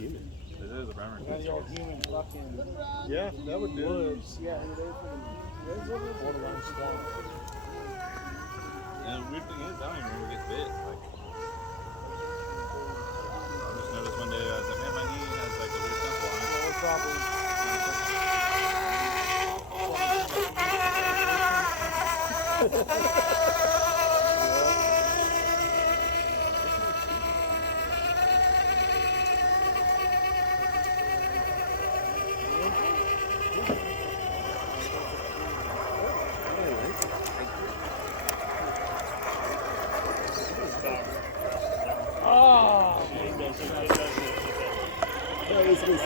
human. It is a primary. Got the old human fucking Yeah, that would do. woods. Yeah, they're one of those swamps. And the weird thing is, I don't even remember get bit. Like, I just noticed one day, I was like, man, my knee has like a weird pimple on it. Well, probably. That was good.